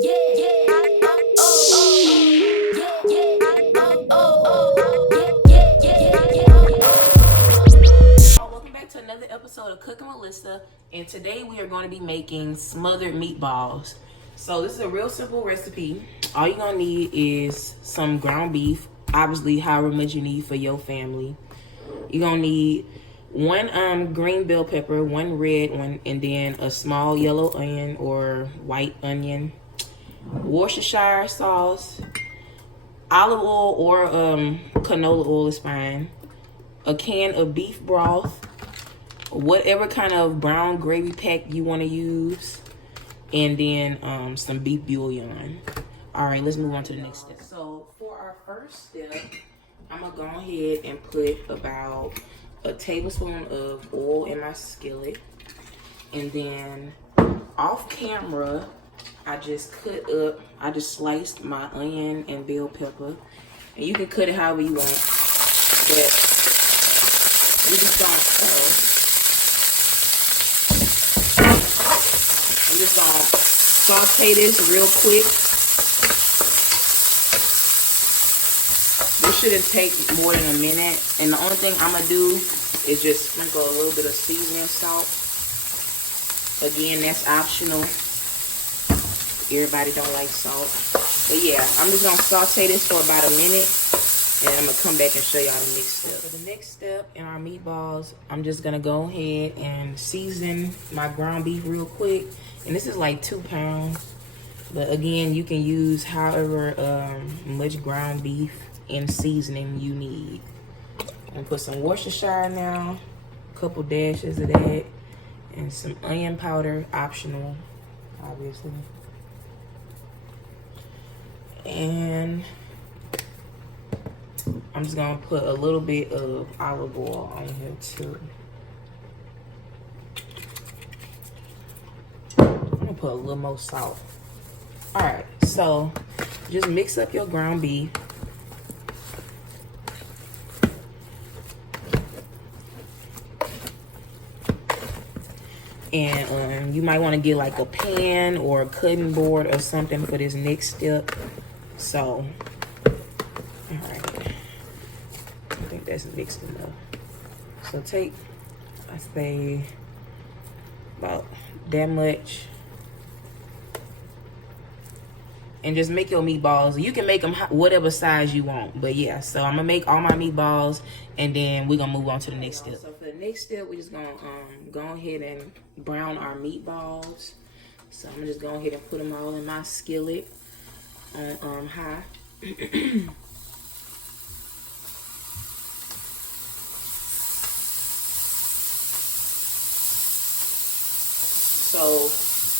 Welcome back to another episode of Cooking with Lyssa, and today we are going to be making smothered meatballs. So this is a real simple recipe. All you're gonna need is some ground beef, obviously however much you need for your family. You're gonna need one green bell pepper, one red one, and then a small yellow onion or white onion, Worcestershire sauce, olive oil or canola oil is fine, a can of beef broth, whatever kind of brown gravy pack you want to use, and then some beef bouillon. All right, let's move on to the next step. So for our first step, I'm gonna go ahead and put about a tablespoon of oil in my skillet, and then off camera, I just sliced my onion and bell pepper, and you can cut it however you want, but we just don't. I'm just gonna saute this real quick. This shouldn't take more than a minute. And the only thing I'm gonna do is just sprinkle a little bit of seasoning salt. Again, that's optional. Everybody don't like salt. But yeah, I'm just gonna saute this for about a minute, and I'm gonna come back and show y'all the next step. For the next step in our meatballs, I'm just gonna go ahead and season my ground beef real quick. And this is like 2 pounds. But again, you can use however much ground beef and seasoning you need. I'm gonna put some Worcestershire now, a couple dashes of that, and some onion powder, optional, obviously. And I'm just gonna put a little bit of olive oil on here too. I'm gonna put a little more salt. All right, so just mix up your ground beef. And you might want to get like a pan or a cutting board or something for this next step. So, all right, I think that's mixed enough. So take, I say, about that much, and just make your meatballs. You can make them whatever size you want, but yeah. So I'm gonna make all my meatballs, and then we're gonna move on to the next step. So for the next step, we're just gonna go ahead and brown our meatballs. So I'm gonna just go ahead and put them all in my skillet on high. So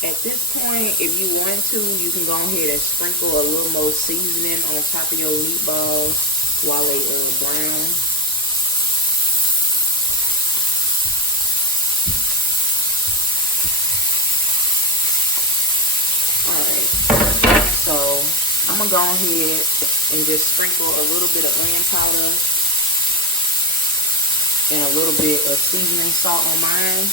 at this point, if you want to, you can go ahead and sprinkle a little more seasoning on top of your meatballs while they brown. Alright, so I'm gonna go ahead and just sprinkle a little bit of onion powder and a little bit of seasoning salt on mine.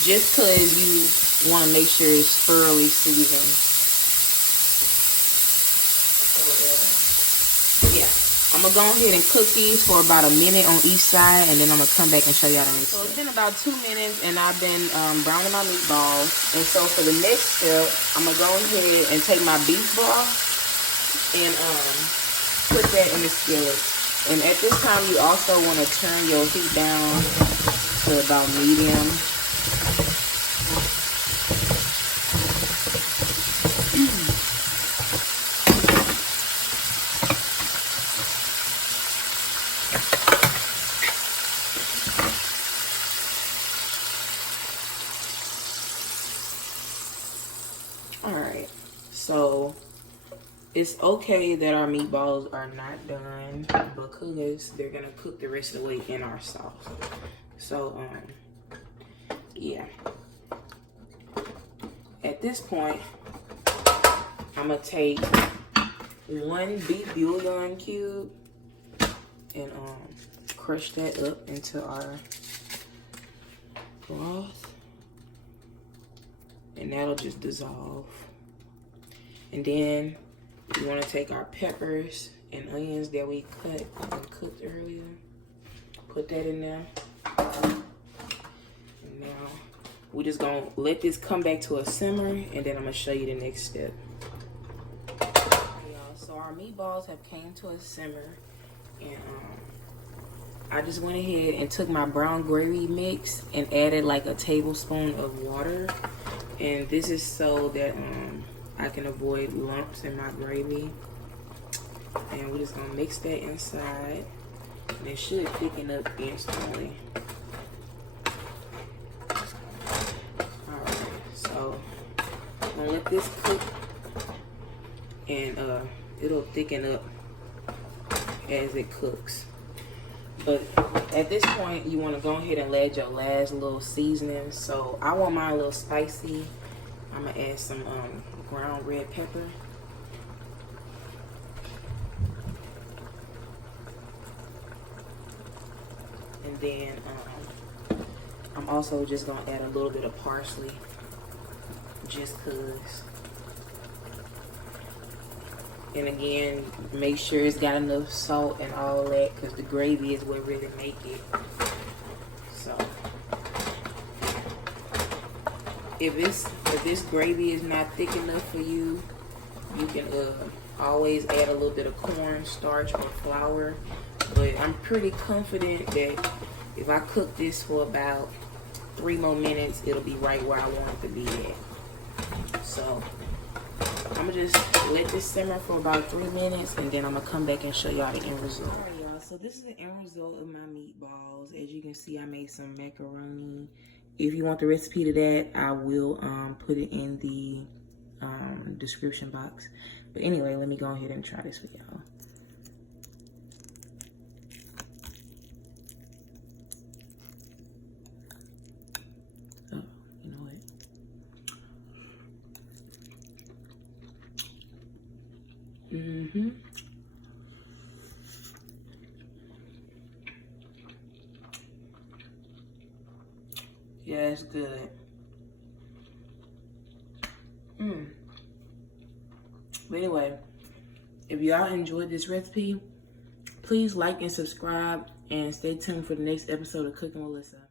Just because you want to make sure it's thoroughly seasoned. So, yeah. I'm going to go ahead and cook these for about a minute on each side, and then I'm going to come back and show y'all the next step. So it's been about 2 minutes, and I've been browning my meatballs. And so for the next step, I'm going to go ahead and take my beef broth and put that in the skillet. And at this time, you also want to turn your heat down to about medium. Alright, so it's okay that our meatballs are not done because they're gonna cook the rest of the way in our sauce. So yeah. At this point, I'm gonna take 1 beef bouillon cube and crush that up into our broth. And and that'll just dissolve. And then we want to take our peppers and onions that we cut and cooked earlier, put that in there. And now we're just gonna let this come back to a simmer, and then I'm gonna show you the next step. Y'all, so our meatballs have came to a simmer, and I just went ahead and took my brown gravy mix and added like a tablespoon of water. And this is so that I can avoid lumps in my gravy. And we're just gonna mix that inside. And it should thicken up instantly. Alright, so I'm gonna let this cook, and it'll thicken up as it cooks. But at this point, you want to go ahead and add your last little seasoning. So I want mine a little spicy. I'm gonna add some ground red pepper. And then I'm also just gonna add a little bit of parsley, just cause. And again, make sure it's got enough salt and all that, because the gravy is what really make it. So if this gravy is not thick enough for you, you can always add a little bit of corn starch or flour. But I'm pretty confident that if I cook this for about 3 more minutes, it'll be right where I want it to be at. So I'm gonna just let this simmer for about 3 minutes, and then I'm gonna come back and show y'all the end result. Alright, y'all, so this is the end result of my meatballs. As you can see, I made some macaroni. If you want the recipe to that, I will put it in the description box. But anyway, let me go ahead and try this for y'all. Oh, you know what? Yeah, it's good. But anyway, if y'all enjoyed this recipe, please like and subscribe, and stay tuned for the next episode of Cooking with Lyssa.